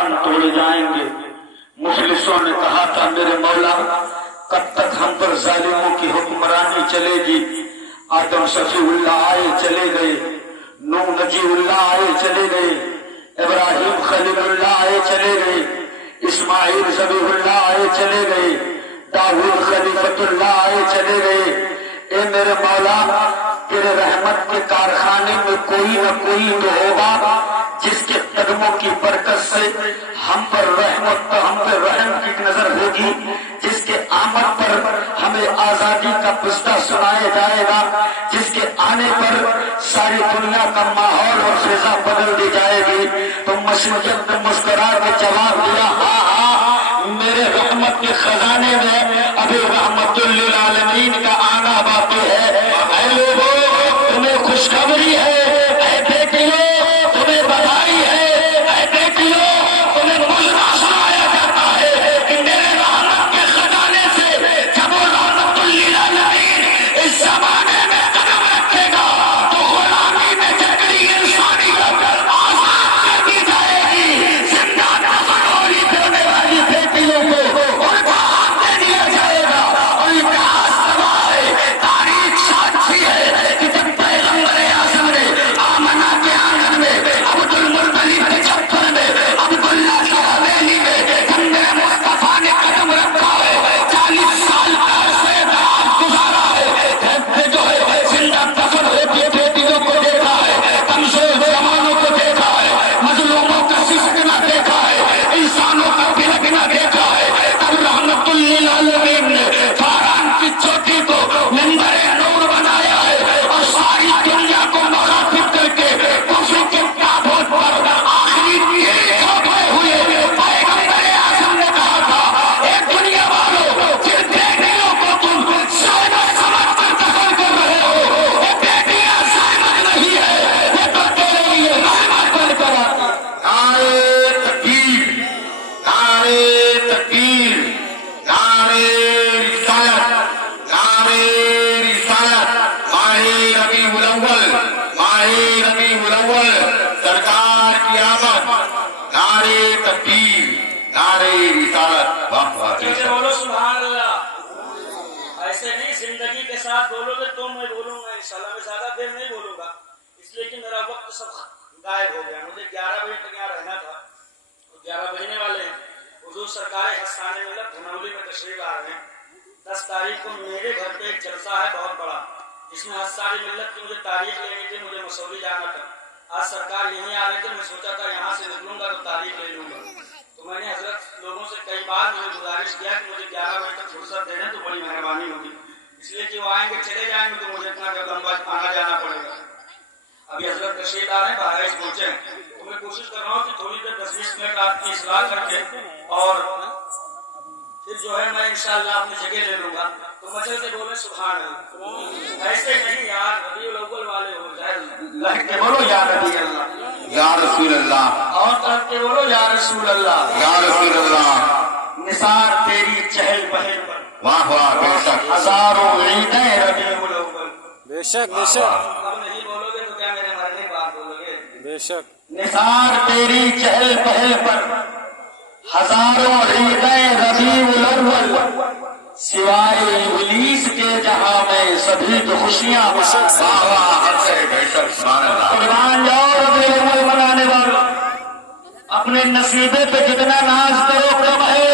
इम्तिहान तोड़ जाएंगे। मुफलिसों ने कहा था मेरे मौला कब तक हम पर जालिमों की हुक्मरानी चलेगी। आदम शफीउल्लाह आए चले गए, नूह नजीउल्लाह आए चले गए, इब्राहिम खलीलुल्लाह आए चले गए, इस्माइल ज़बीहुल्लाह आए चले गए, दाऊद खलीफतुल्लाह आए चले गए। ए मेरे मौला तेरे रहमत के कारखाने में कोई न कोई तो होगा जिसके कदमों की बरकत से हम पर रहम की नजर होगी, जिसके आमद पर हमें आजादी का पिस्ता सुनाया जाएगा, जिसके आने पर सारी दुनिया का माहौल और फिजा बदल दी जाएगी। तो मशरक़ ने मुस्कुरा के जवाब दिया हाँ हाँ मेरे रहमत के खजाने में अभी रहमतुल लिल आलमीन का आना बाकी है। ऐ लोगों तुम्हें खुशखबरी है, ऐ बेटियों तुम्हें बधाई है, ऐ बेटियों तुम्हें मुजरा सुनाया जाता है कि मेरे रहमत के खजाने से जब वो रहमतुल लिल आलमीन इस जमाने में कदम रखेगा तो गुलामी में जकड़ी इंसानियत आजाद कर दी जाएगी। जिंदा दफन होने होने वाली बेटियों को उनका हक दे दिया जाएगा। और इतिहास गवाह है, तारीख साक्षी है कि जब पैगंबर आज़म ने आमना के आंगन में अब्दुल मुत्तलिब के छप्पर में अब्दुल्ला की हवेली में जब मेरे मुस्तफा ने कदम रखा है 40 साल का से गुजारा है, जो है जिंदा दफन होती बेटियों को देखा है, कमजोर जवानों को देखा है, मजलूमों का सिसकना देखा है, इंसानों का बिलखना देखा है। तब रहमतुल लिल आलमीन ने फारान की चोटी को मिंबर नूर बनाया है और सारी दुनिया को मुखातिब करके कुफ्र के ताबूत पर आखिरी तीर ठोके हुए पैगंबर आज़म ने कहा था ए दुनिया वालों जिन बेटियों को तुम ज़ायमत समझकर दफन कर रहे हो ये बेटियां ज़ायमत नहीं है, ये तो तेरे लिए रहमत बनकर आती है। नारे तकबीर, नारे तकबीर, नारे रिसालत, नारे रिसालत। माहे रबीउल अव्वल, माहे रबीउल अव्वल सरकार की आमद। नारे तकबीर, नारे रिसालत। वाह वाह ऐसे बोलो सुभान अल्लाह। ऐसे नहीं जिंदगी के साथ बोलोगे तो मैं बोलूंगा इंशाल्लाह। मैं ज्यादा देर नहीं बोलूंगा इसलिए कि मेरा वक्त सब गायब हो गया। मुझे 11 बजे तक यहाँ रहना था, 11 बजने वाले हैं। हुजूर सरकार हस्ताने मिलत धनौली में तशरीफ आ रहे हैं। 10 तारीख को मेरे घर पे एक जलसा है बहुत बड़ा, जिसमें हस्तानी मिलत की मुझे तारीख लेनी थी, मुझे मसौली जाना था। आज सरकार यहीं आ रहे थे, मैं सोचा था यहाँ से निकलूंगा तो तारीख ले लूंगा। तो मैंने हजरत लोगों से कई बार मुझे गुजारिश किया कि मुझे 11 बजे तक फुर्सत दे दें तो बड़ी मेहरबानी होगी, इसलिए कि वो आएंगे चले जाएंगे तो मुझे इतना लंबा आना जाना पड़ेगा। अभी हजरत रशीद आ रहे हैं, बहराइच पहुंचे हैं, तो मैं कोशिश कर रहा हूँ कि थोड़ी देर 10-20 मिनट आपकी इस्लाह करके और फिर जो है मैं इंशाअल्लाह अपनी जगह ले लूंगा। तो मचल के बोले सुभान अल्लाह। ऐसे नहीं यार, रबीउल अव्वल वाले हो जाए लग के बोलो या नबी अल्लाह, या रसूल अल्लाह, और तरफ के बोलो या रसूल अल्लाह, या रसूल अल्लाह। निसार तेरी चहल पहल पर वाह वाह बेशक, हजारों ईदें रबीउल अव्वल। बेशक बेशक अब नहीं बोलोगे तो क्या मेरे मरने के बाद बोलोगे? बेशक निसार तेरी चहल पहल पर हजारों ईदें रबीउल अव्वल, सिवाय इब्लीस के जहां में सभी तो खुशियां। वाह वाह हद से बेशक, सुभान अल्लाह। कुर्बान जाओ रबीउल अव्वल मनाने वालों, अपने नसीबे पे जितना नाज करो कम है।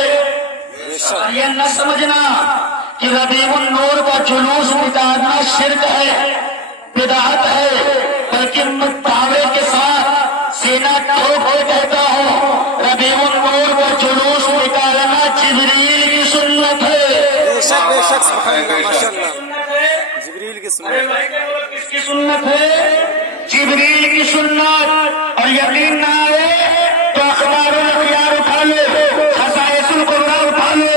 और ये न समझना कि रबीउल नूर का जुलूस निकालना शिरक है, बिदअत है, बल्कि मैं दावे के साथ सीना ठोक के कहता हूँ रबीउल नूर का जुलूस निकालना जिब्रील की सुन्नत है। बेशक बेशक सुभान अल्लाह माशाअल्लाह। सुन्नत है जिब्रील की अरे सुन्नत भाई क्या बोलो, किसकी सुन्नत है? जिब्रील की सुन्नत। और यकीन ना आए तो अखबारुल अखयार उठा लो, खसाइसुल कुबरा उठा लो,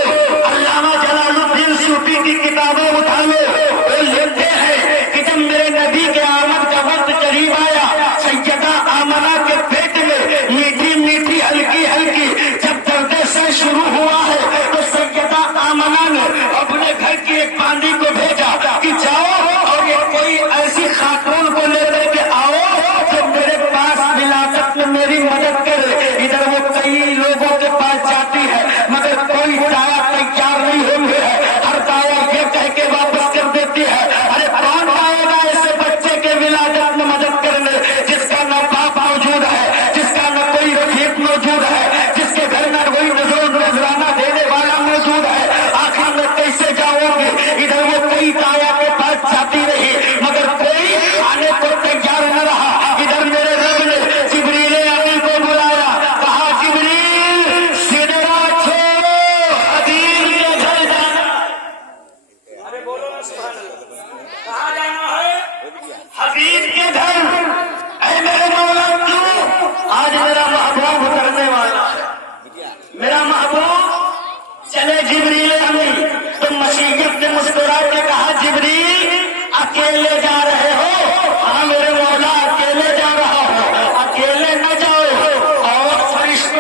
अल्लामा जलालुद्दीन सूफी की किताबें उठा लो। वो लिखते हैं कि जब मेरे नबी के आमद का वक्त करीब आया, सैयदा आमना के पेट में मीठी मीठी हल्की हल्की जब दर्द से शुरू हुआ है तो सैयदा आमना ने अपने घर की एक बांदी को भेजा कि जाओ और ये कोई ऐसी खातून को लेकर के आओ जो मेरे पास विलादत में मेरी मदद करे।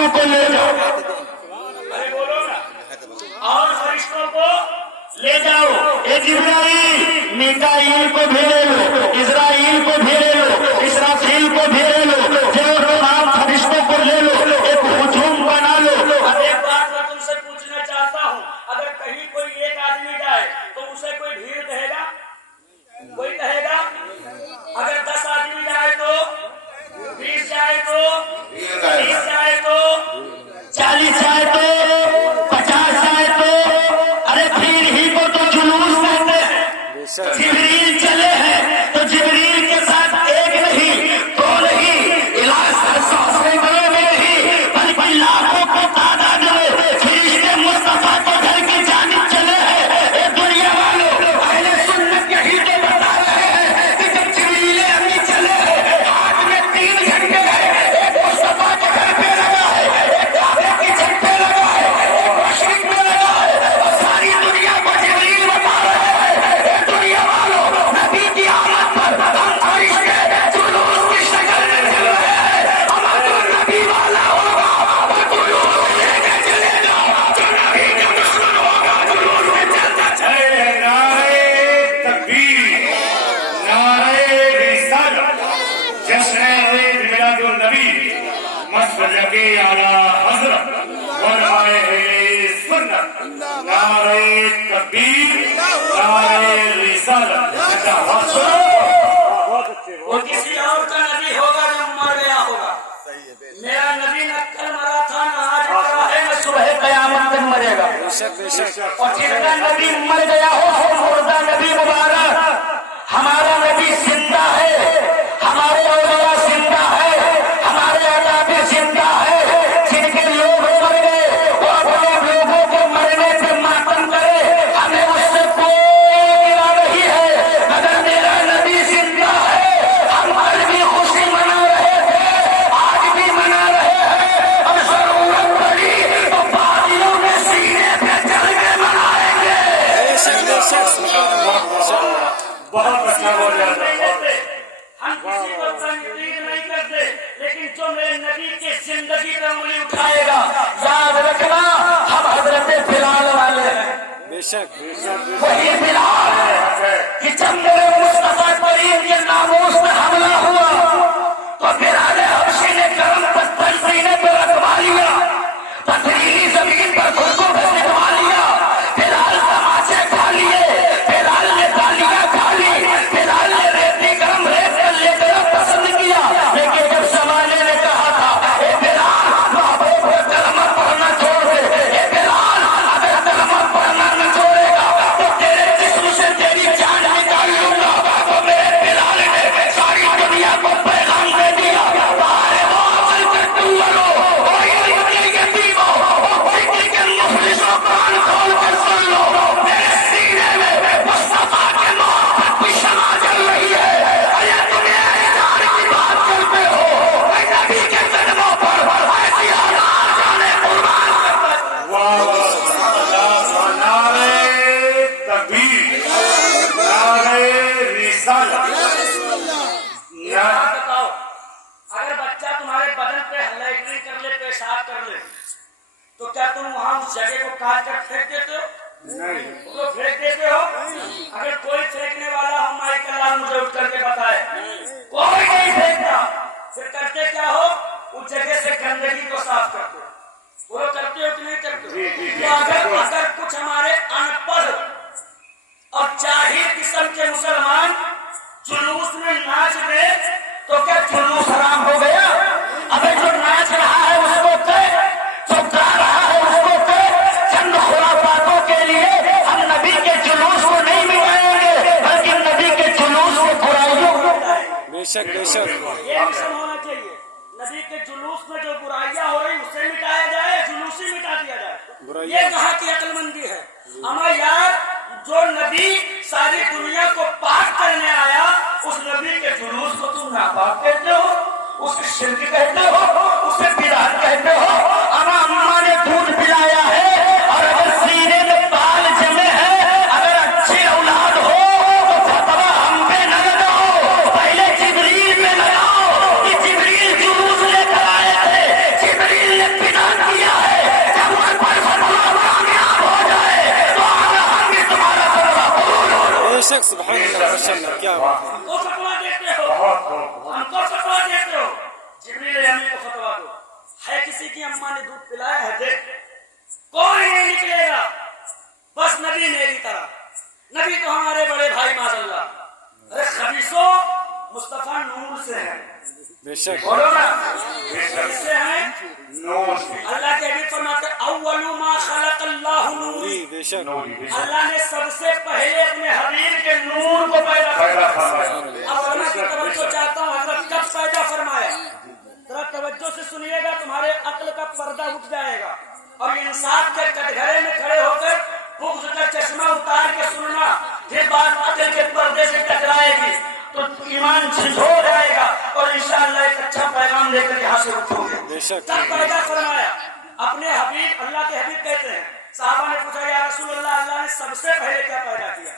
को ले जाओ, अरे बोलो ना, और फरिश्तों को ले जाओ। ए जिब्राइल, मीकाईल को भी ले लो, इस्राइल को भी ले लो, इसराफील को भी ले लो, जो तमाम फरिश्तों को ले लो, एक हुजूम बना लो। अब एक बात मैं तुमसे पूछना चाहता हूँ, अगर कहीं कोई एक आदमी जाए तो उसे कोई भीड़ कहेगा? कोई कहेगा? अगर 10 आदमी जाए तो, 20 जाए तो, 30 जाए तो, 40 जाए तो, 50 जाए तो, अरे भीड़ ही को तो जुलूस कहते हैं। बेशक जिब्रील चले हैं तो जिब्रील के साथ एक नहीं, दो नहीं, इलाज सौ बड़े में नहीं, बल्कि लाखों को तादाद में फरिश्ते मुस्तफा के घर की जानिब चले हैं। ए दुनिया वालों, अहले सुन्नत यही तो बता रहे हैं कि जब जिब्रील अमीन चले हैं, हाथ में 3 घंटे है, एक मुस्तफा के घर पे लगा है, एक काबे की छत पे लगा है, एक मशरिक में लगा है, और सारी दुनिया को जिब्रील बता रहे हैं। ए दुनिया वालों, नबी की आमद पर हम फरिश्ते जुलूस की शक्ल में चल रहे हैं। हमारा जो नबी वाला होगा वो जुलूस लेके चलेगा, जो नबी का दुश्मन होगा जुलूस में चलता चलेगा। नारे तकबीर, नारे रिसालत, जश्न मिलादुन नबी, मसलके आला हज़रत, उलमाए सुन्नत, नारे तकबीर, नारे रिसालत। बहुत अच्छे। वो किसी और का नबी होगा जो मर गया होगा। मेरा नबी न कल मरा था, न आज मरा है, न सुबह कयामत तक मरेगा। बेशक बेशक और जिनका नबी मर गया हो मुर्दा नबी मुबारक। हमारा नबी जिंदा है, हमारे औलिया जिंदा है, हमारे अकाबिर जिंदा है। जिनके लोग मर गए वो अपने लोगों को मरने पे मातम करे, हमें उससे कोई गिला नहीं है, मगर मेरा नबी जिंदा है। हम कल भी खुशी मना रहे थे, आज भी मना रहे हैं, अब जरूरत पड़ी तो बादलों में सीने पे चढ़ के मनाएंगे। बेशक बेशक बहुत अच्छा बोल रहे नहीं हैं। करते, हम किसी को तंकीद नहीं करते, लेकिन जो मेरे नबी की जिंदगी पे उंगली उठाएगा, याद रखना हम हजरत बिलाल वाले हैं। बेशक वही बिलाल कि जब मेरे मुस्तफा करीम के नामोस पे हमला हुआ तो बिलाल हबशी ने गर्म पत्थर सीने पे रखवा लिया, पथरीली जमीन पर खुद को घसीटवा लिया। बिलाल तमाचे खा लिए, बिलाल ने तालियां खा ली, बिलाल ने रेती गर्म रेत पर लेकर पसंद किया। लेकिन जब जमाने ने कहा था, ए बिलाल महबूब को कलमा पढ़ना छोड़ दे, ए बिलाल अगर कलमा पढ़ना न छोड़ेगा तो तेरे जिस्म से तेरी जान निकाल लूंगा, तो मेरे बिलाल ने सारी दुनिया को पैगाम दे दिया। बाहर वो अमल करते हुए ओ ये यतीमों, ओ फिक्र के मुफलिसों, कान खोल कर सुन लो, मेरे सीने में मुस्तफा के मोहब्बत की शमा जल रही है। अरे तुम इज़हार की बात करते हो, मैं नबी के कदमों पर ऐसी हजार जाने कुर्बान करता हूं। वाह, नारे तकबीर, नारे रिसालत। ये बात बताओ, अगर बच्चा तुम्हारे बदन पे लैट्रिन कर ले, पेशाब कर ले, तो क्या तुम वहां उस जगह को काट कर फेंक देते हो? नहीं, तो फेंक देते हो? अगर कोई फेंकने वाला हो, माइक अल्लाह मुझे उठ करके बताए, कोई नहीं फेंकता, फिर करते क्या हो? उस जगह से गंदगी को साफ करते हो। वो करते हो कि नहीं करते हो? तो अगर कुछ हमारे अनपढ़ और जाहिल किस्म के मुसलमान जुलूस में नाच दे तो क्या जुलूस हराम हो गया? अबे जो नाच रहा है उसको कह, जो गा रहा है उसको कह। चंद खुराफातों के लिए हम नबी के जुलूस को नहीं मिटाएंगे, बल्कि नबी के जुलूस को बुराइयों को मिटाएंगे। बेशक बेशक ये मिशन होना चाहिए। नबी के जुलूस में जो बुराइयां हो रही उसे मिटाया जाए, जुलूस ही मिटा दिया जाए। ये कहाँ की अक्लमंदी है? हमारे यार, जो नबी सारी दुनिया को पाक करने आया, उस नबी के जुलूस को तुम नापाक कहते हो, उसे शिर्क कहते हो, उसे बिदअत कहते हो। अमा अम्मा ने दूध पिलाया है, और अगर सीने में बाल जमे हैं, अगर अच्छी औलाद हो तो फतवा हम पे न लगाओ, पहले जिब्रील पे लगाओ कि जिब्रील जुलूस लेकर आए थे, जिब्रील ने पिला किसी की अम्मा ने दूध पिलाया है देख, कोई नहीं निकलेगा, बस नबी मेरी तरह। नबी तो हमारे बड़े भाई माशाल्लाह। अरे खबीसो, मुस्तफा नूर से है, बेशक बोलो ना, बेशक किससे है? नूर से अल्लाह के हबीब फरमाते अव्वलु मा खलक़ल्लाहु नूरी, बेशक नूरी बेशक अल्लाह ने सबसे पहले अपने हबीब के नूर को पैदा पैदा किया। फरमाया। अब मैं की तवज्जो चाहता हूँ, हजरत कब पैदा फरमाया? जरा तवज्जो से सुनिएगा, तुम्हारे अक्ल का पर्दा उठ जाएगा और इंसाफ के कटघरे में खड़े होकर बुग़्ज़ का चश्मा उतार के सुनना, फिर बात अक्ल के पर्दे से टकराएगी तो ईमान झिझो जाएगा और इंशाअल्लाह एक अच्छा पैगाम लेकर यहाँ से उठोगे। बेशक तब पैदा फरमाया अपने हबीब, अल्लाह के हबीब कहते हैं, साहबा ने पूछा या रसूल अल्लाह, अल्लाह ने सबसे पहले क्या पैदा किया?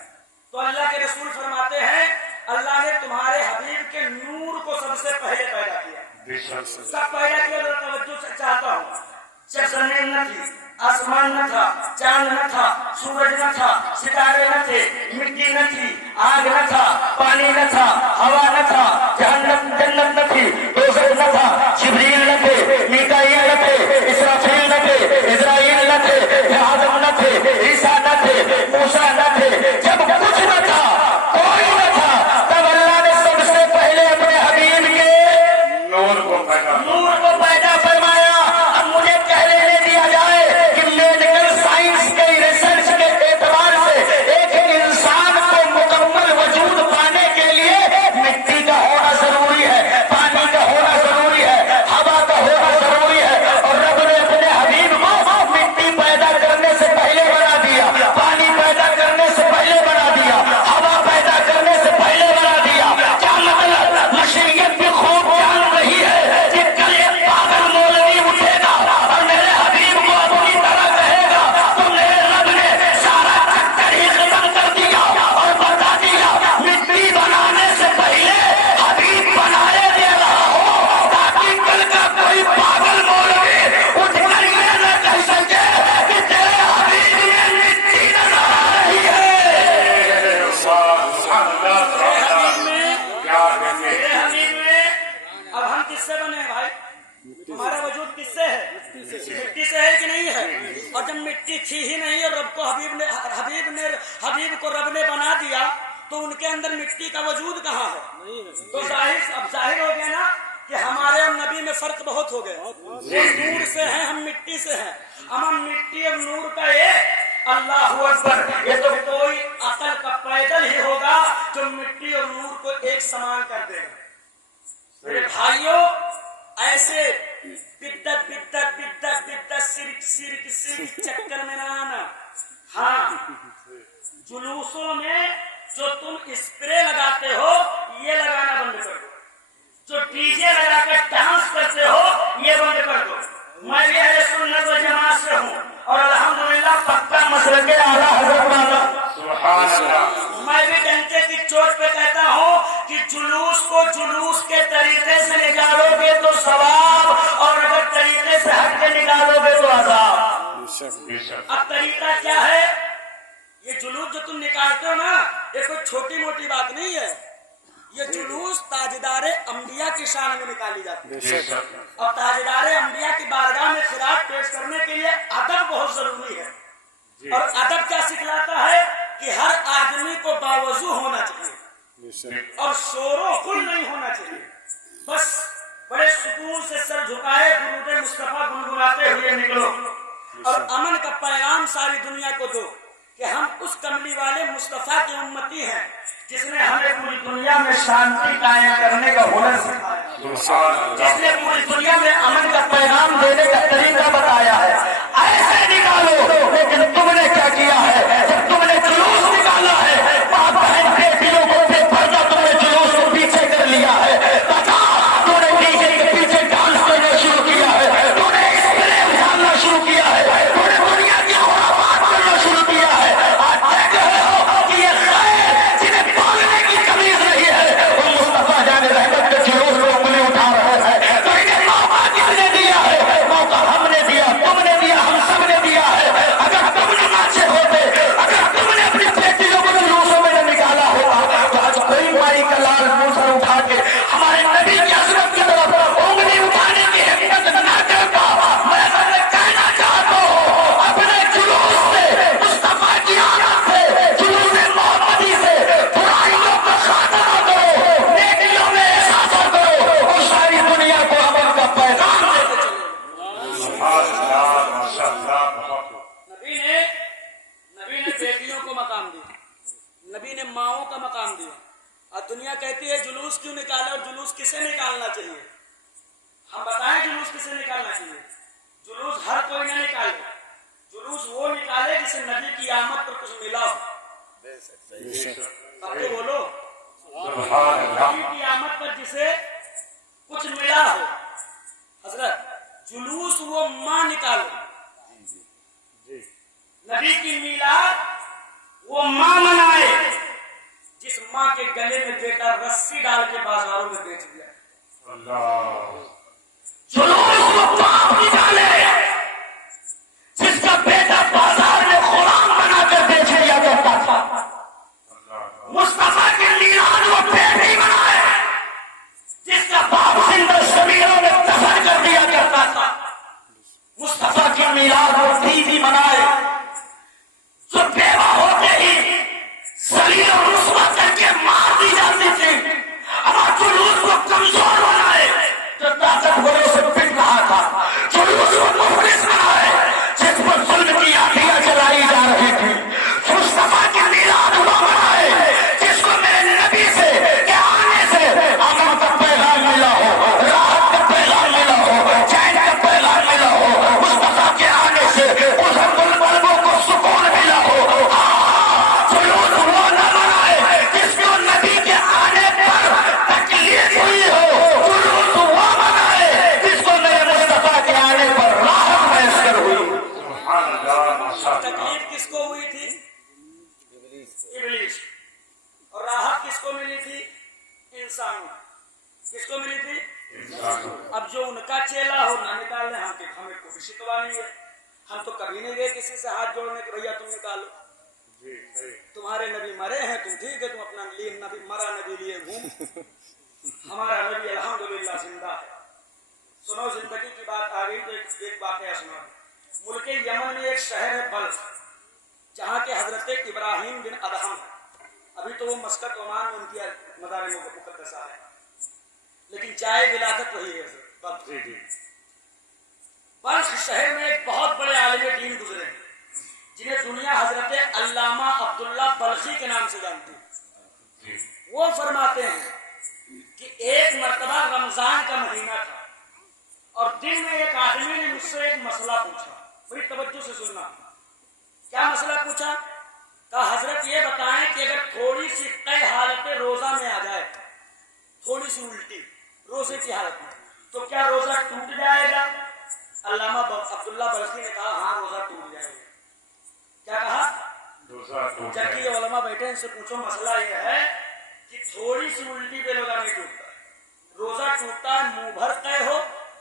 तो अल्लाह के रसूल फरमाते हैं अल्लाह ने तुम्हारे हबीब के नूर को सबसे पहले पैदा किया। बेशक सब पैदा किया तो तवज्जो से चाहता हूँ, जब जमीन न थी, आसमान न था, चांद न था, सूरज न था, सितारे न थे, मिट्टी न थी, आग न था, पानी न था, हवा न था, जहन्नम जन्नत न थी, दोज़ख न था, जिब्रील न थे, मीकाईल न थे, इसराफील न थे, इज़राइल न थे, आदम न थे, ईसा न थे, मूसा न थे। जब कुछ न था, कोई न था, तब अल्लाह ने सबसे पहले अपने हबीब के नूर को पैदा फरमाया। अब मुझे कह लेने दिया जाए कि मेडिकल साइंस के रिसर्च के एतबार से एक इंसान को मुकम्मल वजूद पाने के लिए मिट्टी का होना जरूरी है, पानी का होना जरूरी है, हवा का होना जरूरी है, और रब ने अपने हबीब को मिट्टी पैदा करने से पहले बना दिया, पानी पैदा करने से पहले बना दिया, हवा पैदा करने से पहले बना दिया। क्या मतलब? मशीनियत भी खूब जान रही है कि कल एक पागल मौलवी उठेगा और मेरे हबीब को अपनी तरह कहेगा तो मेरे रब ने सारा चक्कर ही खत्म कर दिया और बता दिया मिट्टी बनाने से पहले हबीब बनाए दे रहा हो, ताकि कल का कोई पागल मौलवी उठकर ये न कह सके कि तेरे हबीब में मिट्टी नजर आ रही है। मेरे हबीब में अब हम किससे बने हैं भाई? तुम्हारा वजूद किससे है? मिट्टी से है कि नहीं है? और जब मिट्टी थी ही नहीं और रब को हबीब को रब ने बना दिया तो उनके अंदर मिट्टी का वजूद कहाँ है? तो जाहिर हो गया ना कि हमारे और नबी में फर्क बहुत हो गया। वो नूर से हैं, हम मिट्टी से हैं। हम मिट्टी और नूर का एक, अल्लाहु अकबर। ये तो कोई अकल का पैदल ही होगा जो मिट्टी और नूर को एक समान कर देगा। मेरे भाइयों, ऐसे बिद्दत सिर्क चक्कर में ना आना। हाँ, जुलूसों में जो तुम स्प्रे लगाते हो ये लगाना बंद कर दो, जो डीजे लगाकर डांस करते हो ये बंद कर दो। मैं भी अहले सुन्नत व जमात से हूँ और अल्हम्दुलिल्लाह पक्का मसलक के आला हज़रत वाला। सुभान अल्लाह। मैं भी डंके की चोट पे कहता हूँ कि जुलूस को जुलूस के तरीके से निकालोगे तो सवाब, और अगर तरीके से हट के निकालोगे तो अज़ाब। बेशक अब तरीका क्या है? ये जुलूस जो तुम निकालते हो ना, ये कोई छोटी मोटी बात नहीं है। ये जुलूस ताजदारे अंबिया की शान में निकाली जाती है। बेशक और ताजदारे अंबिया की बारगाह में खिरात पेश करने के लिए अदब बहुत जरूरी है। और अदब क्या सिखलाता है कि हर आदमी को बावजू होना चाहिए और शोरो खुल नहीं होना चाहिए। बस बड़े सुकून से सर झुकाए दुरूद मुस्तफा गुनगुनाते हुए निकलो और अमन का पैगाम सारी दुनिया को दो कि हम उस कमली वाले मुस्तफा की उम्मती हैं जिसने हमें पूरी दुनिया में शांति कायम करने का हुनर सिखाया, जिसने पूरी दुनिया में अमन का पैगाम देने का तरीका बताया है। ऐसे निकालो। लेकिन तुमने क्या किया है? जब तुमने जुलूस निकाला है, बाप बहन के दिलों को बेपर्दा तुमने जुलूस को पीछे कर लिया है। तथा तुमने डीजे के पीछे डांस करना शुरू किया है, तुमने स्प्रे उछालना शुरू किया है, तुमने दुनिया की खुराफात करना शुरू किया है। आज देख रहे हो कि ये खैर जिन्हें पालने की कमीज नहीं है वो मुस्तफा जाने रहमत के जुलूस को उंगली उठा रहे हैं। तो इन्हें मौका किसने दिया है? मौका हमने सुभान माशाअल्लाह बहुत नबी ने बेटियों को मकाम दिया, नबी ने माओं का मकाम दिया। और दुनिया कहती है जुलूस क्यों निकाले, और जुलूस किसे निकालना चाहिए? हम बताएं जुलूस किसे निकालना चाहिए। जुलूस हर कोई न निकाले, जुलूस वो निकाले जिसे नबी की आमद पर कुछ मिला हो। अब तो बोलो, सुभान अल्लाह नबी की आमद पर जिसे कुछ मिला हो। हजरत जुलूस वो माँ निकालो, नबी की मीलाद वो माँ मनाए जिस माँ के गले में बेटा रस्सी डाल के बाजारों में बेच दिया। अल्लाह जुलूस वो बाप निकाले जिसका बेटा बाजार में गुलाम बना कर बेच दिया करता था। मुस्तफा के मीलाद वो बेटी बनाए जिसका बाप जिंदा जमीनों में दफन कर दिया करता था। मुस्तफा की मीलाद वो बीवी बनाए जो बेवा होते ही सलील और रुस्वा करके मार दी जाती थी। हमारे जुलूस को कमजोर बनाए जो ताकतवरों से पिट रहा था। जुलूस को मुफलिस बनाए जिस पर जुल्म की आंधियां चलाई जा रही थी। मुस्तफा की मीलाद वो बनाए जिसको मेरे नबी से के आने से अमन का पैगाम मिला हो, राहत का पैगाम मिला हो, चैन का पैगाम मिला हो। मुस्तफा के आने से उस बुलबुलों को सुकून मिला हो। जुलूस वो न बनाए जिसको नबी के आने पर तकलीफ हुई हो। जुलूस वो बनाए जिसको मेरे मुस्तफा के आने पर राहत मैसर हुई। सुभान अल्लाह माशाअल्लाह तकलीफ किसको हुई थी? इब्लीस। और राहत किसको मिली थी? इंसान। किसको मिली थी? अब जो उनका चेला हो ना निकालने, हमें कोई शिकवा नहीं है। हम तो कभी नहीं गए किसी से हाथ जोड़ने के भैया तुम निकालो। तुम्हारे नबी मरे हैं, तुम ठीक है, तुम अपना लिए नबी मरा नबी लिए घूम। हमारा नबी अल्हम्दुलिल्लाह जिंदा है। सुनो, जिंदगी की बात आ गई तो एक वाकया सुना। मुल्क यमन में एक शहर है बल्ख, जहाँ के हजरत इब्राहिम बिन अदहम है। अभी तो वो मस्कत ओमान में उनकी मदार मुकद्दसा है, लेकिन जाए विलादत वही है बल्ख। बल्ख शहर में एक बहुत बड़े आलिम दीन गुजरे हैं जिन्हें दुनिया हजरत अल्लामा अब्दुल्ला बल्खी के नाम से जानती है। वो फरमाते हैं कि एक मर्तबा रमजान का महीना था और दिन में एक आदमी ने मुझसे एक मसला पूछा। बड़ी तवज्जो से सुनना। क्या मसला पूछा? कहा हजरत ये बताएं कि अगर थोड़ी सी कई हालतें रोजा में आ जाए, थोड़ी सी उल्टी रोजे की हालत में, तो क्या रोजा टूट जाएगा? अल्लामा अब्दुल्ला बल्खी ने कहा हाँ, रोजा टूट जाएगा। क्या कहा? जबकि ये उलमा बैठे, इनसे पूछो मसला ये है कि थोड़ी सी उल्टी पे रोजा नहीं टूटता, रोजा टूटता है मुंह भर तय हो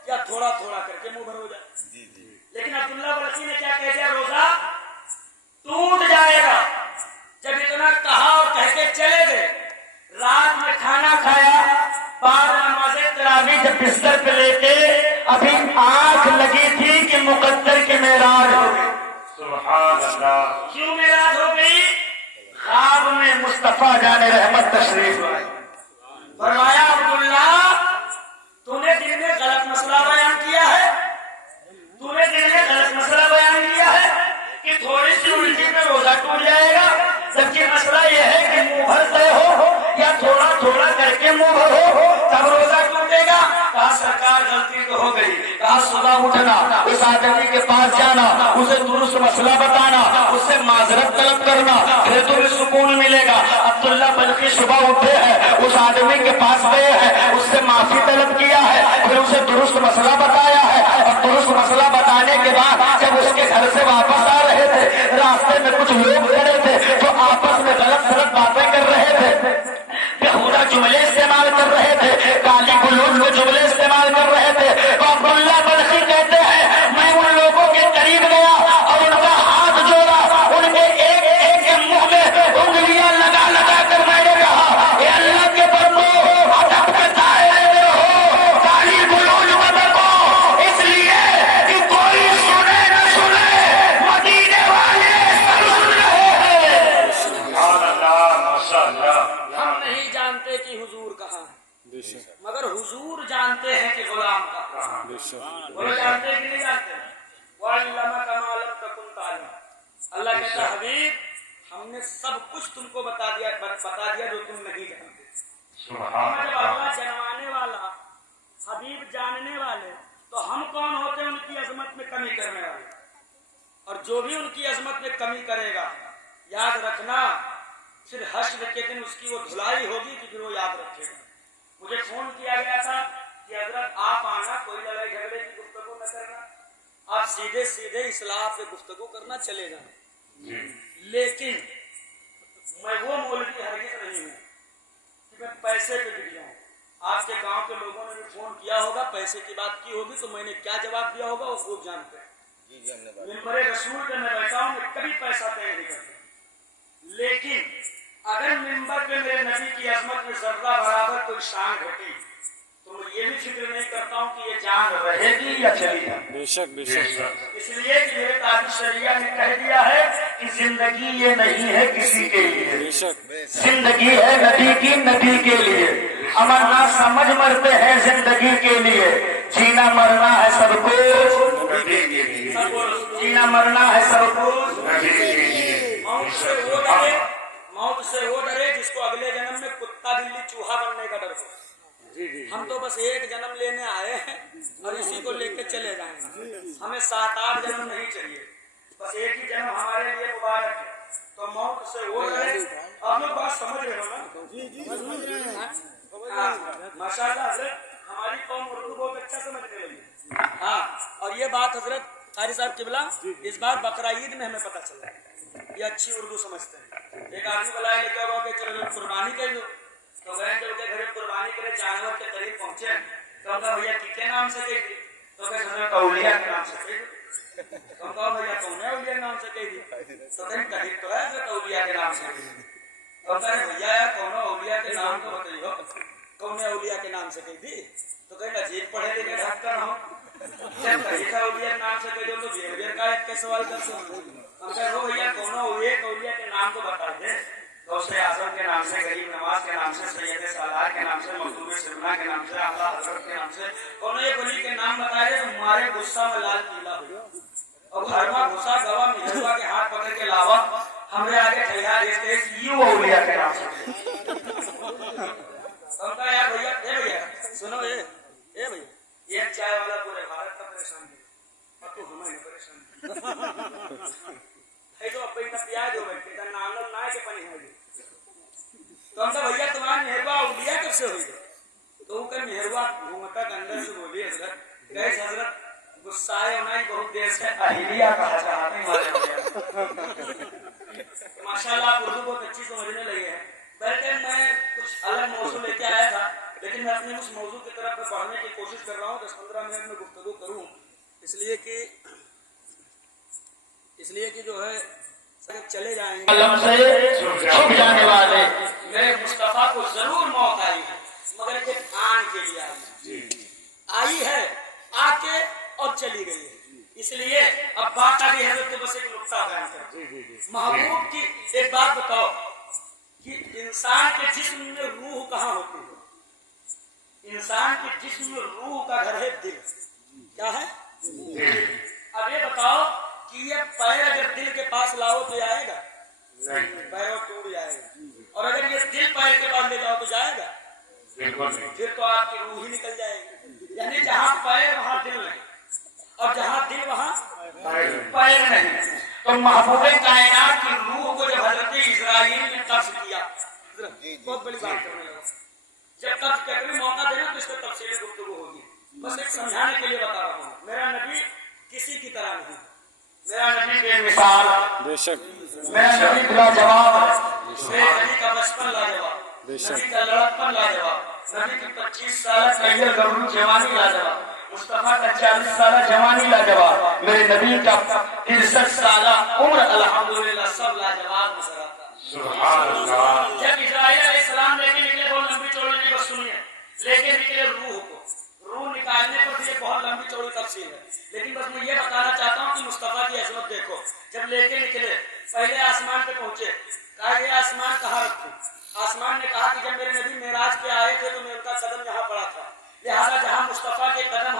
या थोड़ा थोड़ा करके मुंह भर हो जाए। लेकिन अब्दुल्ला बल्खी ने क्या कह दिया? रोजा टूट जाएगा। जब इतना कहा और कह के चले गए, रात में खाना खाया, बाद नमाज़े तरावी जब बिस्तर पे लेके अभी आंख लगी थी कि मुकद्दर की मेराज हो गई। सुभान अल्लाह क्यों मेराज हो गई? ख्वाब में मुस्तफा जाने रहमत तशरीफ आई। फरमाया अब्दुल्ला, तूने दिन में गलत मसला बयान किया है, तूने दिन में गलत मसला बयान किया है कि थोड़ी सी उल्टी में रोजा टूट जाएगा। जबकि मसला यह है कि मुंह भर तय हो या थोड़ा थोड़ा करके मुंह भर हो, तब रोजा टूटेगा। कहा सरकार गलती तो हो गई। कहा सुबह उठना, उस आदमी के पास जाना, उसे दुरुस्त मसला बताना, उससे माजरत तलब करना, फिर तुम्हें सुकून मिलेगा। अब्दुल्ला बल्खी सुबह उठे हैं, उस आदमी के पास गए हैं, उससे माफी तलब किया है, फिर उसे दुरुस्त मसला बताया है। और दुरुस्त मसला बताने के बाद जब उसके घर से वापस आ रहे थे, रास्ते में कुछ लोग खड़े थे जो आपस में गलत गलत बातें कर रहे थे, बेहुदा जुमले इस्तेमाल कर रहे थे, गाली गलौज के जुमले इस्तेमाल कर रहे थे। तो अब्दुल्ला बल्खी कहते हैं मैं उन लोगों के करीब गया और उनका हाथ जोड़ा, उनके एक एक के मुंह में उंगलियां लगा लगा कर मैंने कहा ये अल्लाह के बंदो, अदब के दायरे में हो, गाली गलौज मत करो, इसलिए कि कोई सुने न सुने, मदीने वाले सब सुन रहे हैं। सुभान अल्लाह माशाअल्लाह हम नहीं जानते कि हुजूर कहाँ है, मगर हुजूर जानते हैं कि गुलाम काम का। बेशक बोलो जानते हैं कि नहीं जानते? वअल्लमक मा लम तकुन तालिम। अल्लाह कहता हबीब हमने सब कुछ तुमको बता दिया जो तुम नहीं जानते। जब अल्लाह जनवाने वाला, हबीब जानने वाले, तो हम कौन होते हैं उनकी अजमत में कमी करने वाले? और जो भी उनकी अजमत में कमी करेगा, याद रखना फिर हश्र के दिन उसकी वो धुलाई होगी कि फिर वो याद रखेगा। मुझे फोन किया गया था कि हजरत आप आना, कोई लड़ाई झगड़े की गुफ्तगू न करना, आप सीधे सीधे इस्लाह पे गुफ्तगू करना, चले जाना। लेकिन मैं वो मौलवी हरगिज़ नहीं हूँ कि मैं पैसे पे बिक जाऊँ। आपके गांव के लोगों ने भी फोन किया होगा, पैसे की बात की होगी, तो मैंने क्या जवाब दिया होगा वो खूब जानते हैं। मिंबरे रसूल पे मैं बैठा हूँ, मैं कभी पैसा तय नहीं करता। लेकिन अगर मिंबर पे मेरे नबी की अजमत में जर्रा बराबर कोई शान घटी तो मैं ये भी फिक्र नहीं करता हूँ कि ये जान रहेगी या चली जाएगी। बेशक बेशक इसलिए कि मेरे ताज़ शरिया ने कह दिया है कि जिंदगी ये नहीं है किसी के लिए, बेशक जिंदगी है नबी की, नबी के लिए। अमरना समझ मरते हैं जिंदगी के लिए, जीना मरना है सबको, जीना मरना है सबको। मौत से वो डरे जिसको अगले जन्म में कुत्ता बिल्ली चूहा बनने का डर हो। हम तो बस एक जन्म लेने आए हैं और इसी को लेकर चले जाएंगे। हमें 7-8 जन्म नहीं चाहिए, बस एक ही जन्म हमारे लिए मुबारक है। तो मौत से वो डरे। आप लोग बात समझ रहे हो ना? माशाल्लाह हजरत हमारी कौम उर्दू बहुत अच्छा समझने लगी। हाँ, और ये बात हजरत कारी साहब किबला इस बार बकरा ईद में हमें पता चला है, ये अच्छी उर्दू समझते हैं। एक आदमी बुलाया लेकर हुआ कि चलो कुर्बानी कर दो, तो गए जो के घर कुर्बानी करे, जानवर के करीब पहुंचे, तो कहा भैया किसके नाम से कही थी? तो कहे हजरत औलिया के नाम से कही थी। तो कहा भैया कौन है औलिया के नाम से कही थी? तो कहीं कही तो है हजरत औलिया के नाम से कही थी। तो कहे भैया यार कौन औलिया के नाम तो बताइयो, कौन है औलिया के नाम से कही थी? तो कहे अजीब पढ़े लिखे ढक्कन हो, जब कही था औलिया के नाम से कही दो तो बिहेवियर का एक सवाल कर सकते। हम कहे हो भैया कौन औलिया के नाम तो बता दे। गौसे आजम के नाम से, गरीब नवाज के नाम से, सैयद सालार के नाम से, मखदूम सिरना के नाम से, आला हजरत के नाम से, कौन एक वली के नाम बताए तो हमारे गुस्सा में लाल पीला हो और घर में घुसा गवा मिलवा के हाथ पकड़ के लावा हमें आगे ठहरा देते यू औलिया के नाम से। समझा यार भैया? भैया सुनो, ए भैया ये चाय वाला पूरे भारत का परेशान है और तू हमें परेशान है तो अपने का प्याज हो बैठे का नाम ना के पानी है। तो हम भैया तुम्हारा मेहरबा उलिया कब से हुई? तो वो कर मेहरबा घूमता के अंदर से बोली हजरत गए हजरत गुस्साए होना ही बहुत देर से अहिलिया कहा चाहते हैं। माशाल्लाह उर्दू बहुत अच्छी समझने लगे हैं। बल्कि मैं कुछ अलग मौजू लेके आया था, लेकिन मैं अपने उस मौजू की तरफ पढ़ने की कोशिश कर रहा हूँ। 10-15 मिनट में गुफ्तगू करूँ इसलिए कि जो है सब चले जाएंगे कलम से छुप जाने वाले मेरे मुस्तफा को जरूर मौत आई है, मगर एक आन के लिए आई है, आके और चली गई है। इसलिए अब बात आ गई है तो बस एक नुक्ता बयान कर। महबूब की एक बात बताओ कि इंसान के जिस्म में रूह कहाँ होती है? इंसान के जिस्म में रूह का घर है दिल। क्या है? अब ये बताओ कि ये पैर अगर दिल के पास लाओ तो आएगा? पैर टूट जाएगा। और अगर ये दिल पैर के पास ले जाओ तो जाएगा? फिर तो आपकी रूह ही निकल जाएगी। यानी जहाँ पैर वहाँ दिल नहीं, और जहाँ दिल वहाँ पैर नहीं। तो महबूबे कायनात की रूह को जब हजरत इस्राइल ने कब्ज किया, बहुत बड़ी बात करने लगा। जब कब्ज करने मौका देना तो इसको तफसील गुफ्तगू होगी, बस एक समझाने के लिए बता रहा हूँ। मेरा नबी किसी की तरह नहीं, मेरा नबी बेमिसाल, बेशक मेरा नबी लाजवाब, मेरे नबी का बचपन लाजवाब, नबी का लड़कपन लाजवाब, नबी की 25 साल कैयल गबरू जवानी लाजवाब, मुस्तफा का 40 साल जवानी लाजवाब, मेरे नबी का 63 साल उम्र अल्हम्दुलिल्लाह सब लाजवाब नजर आता है। सुभान अल्लाह। जब इस्राइल अलैहिस्सलाम लेके निकले बहुत लंबी चौड़ी नहीं, बस सुनिए, लेके निकले रूह को, रूह निकालने पर ये बहुत लंबी चौड़ी तफसील है, लेकिन बस मैं ये बताना चाहता हूँ कि मुस्तफा की अजमत देखो। जब लेके निकले पहले आसमान पे पहुंचे, कहा ये आसमान कहाँ रखूं? आसमान ने कहा कि जब मेरे नबी मेराज पे आए थे तो मैं उनका कदम यहाँ पड़ा था, लिहाजा जहाँ मुस्तफा के कदम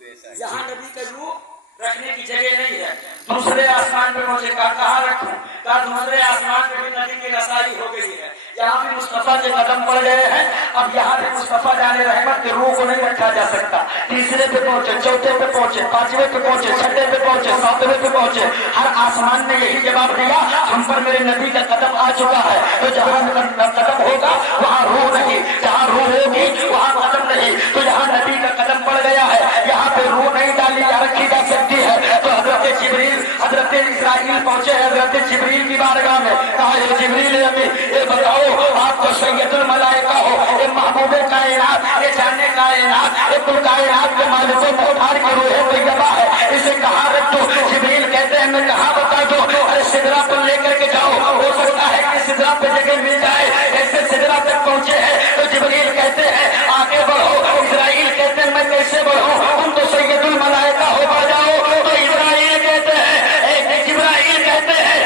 यहाँ नबी का रूप रखने की जगह नहीं है। दूसरे आसमान पे पहुंचे, कहाँ रखूं? कहा दूसरे आसमान पे भी नबी की रसाई हो गई है। यहाँ भी मुस्तफा के कदम पड़ गए हैं। अब यहाँ पे मुस्तफा जाने रहमत के रूह को नहीं रखा जा सकता। तीसरे पे पहुंचे, चौथे पे पहुंचे, पांचवे पे पहुंचे, छठे पे पहुंचे, सातवें पे पहुंचे, हर आसमान ने यही जवाब दिया, हम पर मेरे नबी का कदम आ चुका है। तो जहाँ कदम होगा वहाँ रूह नहीं, जहाँ रूह होगी वहाँ कदम नहीं। तो यहाँ नबी का कदम पड़ गया है, यहाँ पे रूह नहीं डाली या रखी जा सकती है। तो हजरत जिब्रील, हजरत इस्राइल पहुंचे हजरत जिब्रील की बारगाह में। कहा ये जिब्रील अभी ये बताओ, आप तो सैयदुल मलाइका हो, ये महबूबे कायनात, ये जाने कायनात, ये कुल कायनात के मालिकों मुख्तार की रूह तैयबा है, इसे कहाँ रख दो? जिब्रील कहते हैं मैं कहाँ बता दो? अरे सिदरा पर लेकर के जाओ, हो सकता है कि सिदरा पे जगह मिल जाए। ऐसे सिदरा तक पहुंचे हैं तो जिब्रील कहते हैं आगे बढ़ो। इस्राइल कहते हैं मैं कैसे बढ़ूं, तुम तो सैयदुल मलाइका हो जाओ। तो इस्राइल कहते हैं, जिब्राइल कहते हैं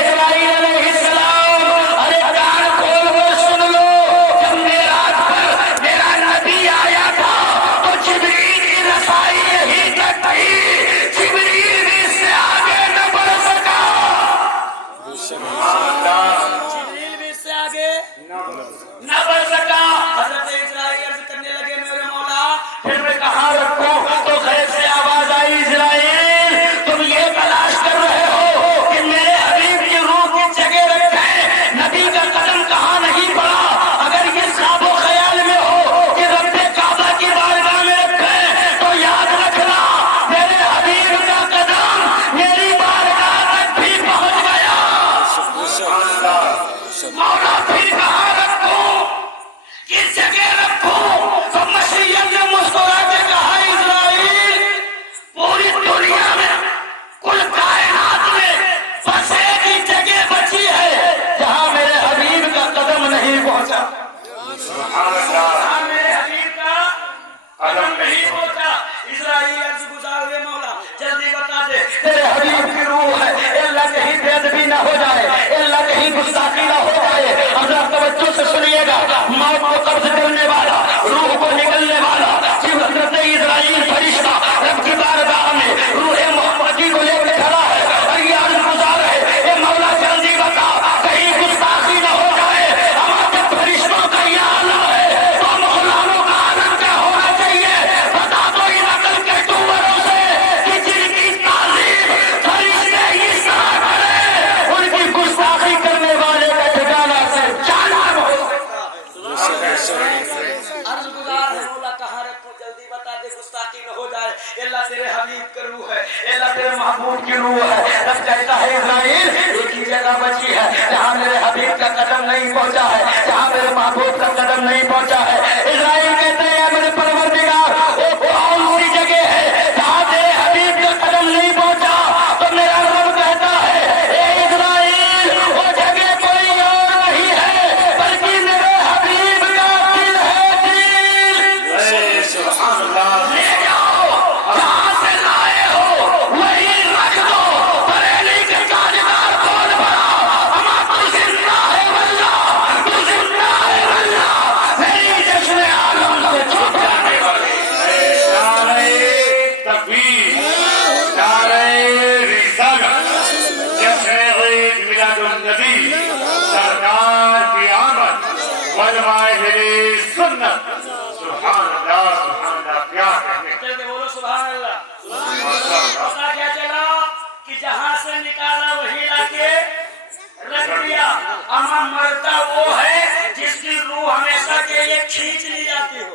इस्राइल अलैहिस्सलाम, अरे कान खोल कर सुन लो, जब मेराज पर मेरा नबी आया था तो जिब्रील की रसाई यही तक थी। जिब्रील भी इससे आगे न बढ़ सका। जिब्रील भी इससे आगे न बढ़ सका। हजरत इस्राइल अर्ज करने लगे मेरे मौला फिर मैं कहाँ रखूं? तो घर से आवाज आई, इस्राइल तुम ये तलाश कर रहे हो कि मेरे हबीब की रूह की जगह रखें, नबी का कदम कहाँ नहीं पड़ा। अगर ये ख्वाबो ख्याल में हो कि रब्बे काबा की बारगाह में रखें तो याद रखना मेरे हबीब का कदम मेरी बारगाह तक भी पहुंच गया। मौला फिर कहाँ रखूं, किस जगह रखूं? तो मसीहत ने मुस्कुरा के कहा इस्राइल पूरी दुनिया में कुल कायनात में बस एक ही जगह बची है जहाँ मेरे हबीब का कदम नहीं पहुंचा। जहाँ मेरे हबीब का कदम नहीं पहुंचा। इस्राइल अर्ज गुजार हुए मौला जल्दी बता दे तेरे हबीब की रूह है, अल्लाह कहीं बेअदबी न हो जाए, अल्लाह कहीं गुस्ताखी न हो जाए। अल्लाह तवज्जो से सुनिएगा, मौत को कब्ज करने वाला, रूह को निकलने वाला जिब हजरत इस्राइल फरिश्ता रब की बारगाह में रूह मोहम्मदी को लेकर खड़ा है और ये अर्ज गुजार है, ये मौला जल्दी बता कहीं गुस्ताखी न हो जाए। हमारे फरिश्तों का ये आलम है तो मौलानों का आलम क्या होना चाहिए? बता दो इन अकल के टूबरों से कि जिनकी तालीम फरिश्ते इस तरह करें, उनकी गुस्ताखी करने वाले का ठिकाना से चालान हो सकता है। अर्ज गुजार है मौला कहाँ रखूं, जल्दी बता दे गुस्ताखी न हो जाए। अल्लाह तेरे हबीब का रूह है, अल्लाह तेरे महबूब की रूह है। रब कहता है इस्राइल एक ही जगह बची है जहाँ मेरे हबीब का कदम नहीं पहुंचा है, जहाँ मेरे महबूब का कदम नहीं पहुंचा है। इस्राइल कहते हैं मेरे परवरदिगार वो कौन सी जगह है जहाँ तेरे हबीब का कदम नहीं पहुंचा? तो मेरा रब कहता है ए इस्राइल वो जगह कोई और नहीं है बल्कि मेरे हबीब का दिल है। दिल ले जाओ, जहाँ से लाए हो वही रख दो। बरेली के ताजदार कौन बड़ा अमा तू जिंदा है वल्ला, तू जिंदा है वल्ला, मेरी जश्न आलम से छूट जाने वाली नारे तकबीर, नारे रिसालत, जश्न ईद मिलादुन नबी, सरकार की आमद, वलमाहिरे सुन्नत। सुभान अल्लाह, क्या कहने। चल के बोलो सुभान अल्लाह। माशाअल्लाह। पता क्या चला कि जहाँ से निकाला वही लाके रख दिया। अमा मरता वो है जिसकी रूह हमेशा के लिए खींच ली जाती हो,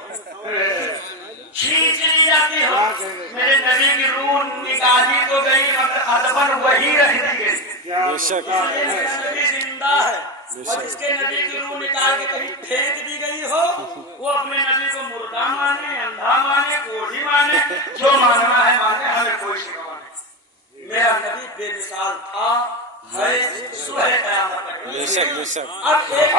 खींच ली जाती हो। मेरे नबी की रूह निकाली तो गई मगर अदबन वही रह गई। बेशक इसलिए मेरा नबी जिंदा है और जिसके नबी की रूह निकाल के कहीं फेंक दी गई हो वो अपने नबी को मुर्दा माने, अंधा माने, कोढ़ी माने, जो मानना है माने, हमें कोई शिकवा नहीं। मेरा नबी बेमिसाल था, है, सो है क़यामत तक। बेशक बेशक अब एक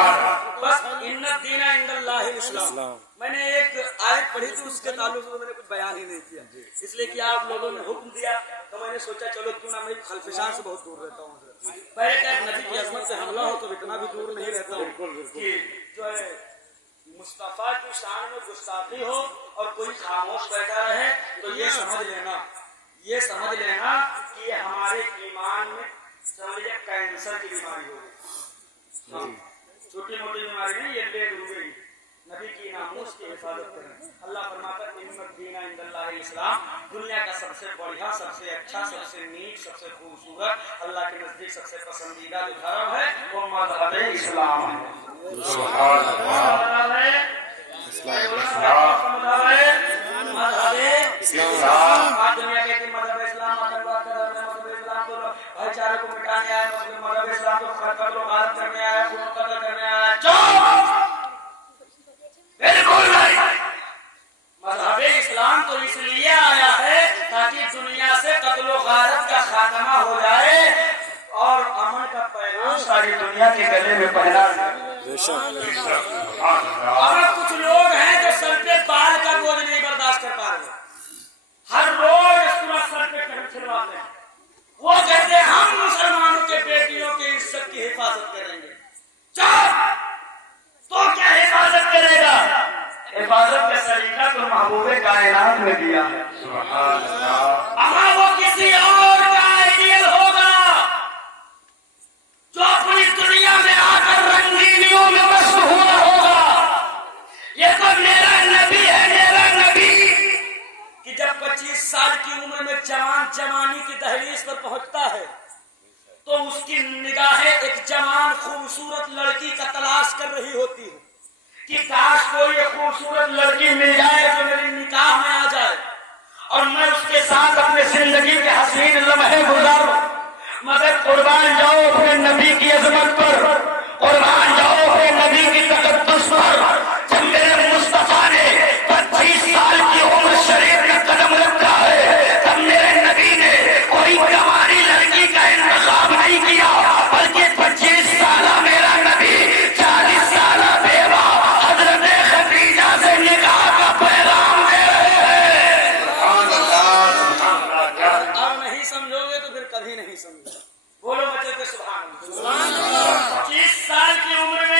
बस इन्नद दीना इंदल्लाहिल इस्लाम, मैंने एक आयत पढ़ी थी उसके ताल्लुक से मैंने कुछ बयान ही नहीं किया, इसलिए कि आप लोगों ने हुक्म दिया तो मैंने सोचा चलो क्यों ना, मैं खलफिशान से बहुत दूर रहता हूँ। पहले क्या नबी की अजमत से हमला हो तो इतना भी दूर नहीं रहता हूँ कि जो है मुस्तफा की शान में गुस्ताखी हो और कोई खामोश बैठा रहे तो ये समझ लेना कि ये हमारे ईमान में समझिए कैंसर की बीमारी हो गई। छोटी मोटी बीमारी नहीं, ये लेट हो गई। नबी की नामूस की हिफाजत करें। अल्लाह फरमाता है इन्नद दीना इंदल्लाह इस्लाम, दुनिया का सबसे बढ़िया, सबसे अच्छा, सबसे नीक, सबसे खूबसूरत, अल्लाह के नजदीक सबसे पसंदीदा जो धर्म है वो मज़हब इस्लाम है। सुभान अल्लाह। दुनिया कहती मज़हब इस्लाम आतंकवाद का धर्म है, मज़हब इस्लाम तो भाईचारे को मिटाने आया, मज़हब इस्लाम तो कत्ल गारत करने आया, कत्ल करने आया। बिल्कुल नहीं। मज़हब इस्लाम तो इसलिए आया है ताकि दुनिया से कत्ल गारत का खात्मा हो जाए और अमन का पैगाम सारी दुनिया के गले में पहना जाए। और कुछ लोग हैं जो सर पे बाल का बोझ नहीं बर्दाश्त कर पा रहे, हर रोज पूरा सर पे छिड़वाते हैं। वो कहते हैं हम मुसलमानों के बेटियों की इज्जत की हिफाजत करेंगे। तो क्या हिफाजत करेगा? हिफाजत का सलीका तो महबूबे कायनात में दिया है। अगर वो किसी और का आइडियल होगा जो अपनी दुनिया में आकर रंगीनियों में मस्त हुआ होगा, ये तो मेरा नबी है, मेरा नबी कि जब 25 साल की उम्र में जवानी की दहलीज पर पहुंचता है तो उसकी निगाहें एक जवान खूबसूरत लड़की का तलाश कर रही होती है कि काश कोई खूबसूरत लड़की मिल जाए जो मेरी निकाह में आ जाए और मैं उसके साथ अपने जिंदगी के हसीन लम्हे गुजारूं। मगर कुर्बान जाओ अपने नबी की अजमत पर, कुर्बान जाओ अपने नबी की तकद्दुस पर। जब मेरे मुस्तफा ने 25 साल की उम्र शरीफ में कदम रखा है, तब मेरे नबी ने कोई जवानी लड़की का इंतखाब नहीं किया, बल्कि 25 साल मेरा नबी 40 साल बेवा हजरत खदीजा से निकाह का पैगाम दे रहे हैं। अब नहीं समझोगे तो फिर कभी नहीं समझोगे। बोलो बच्चे के सुभान अल्लाह। 25 साल की उम्र में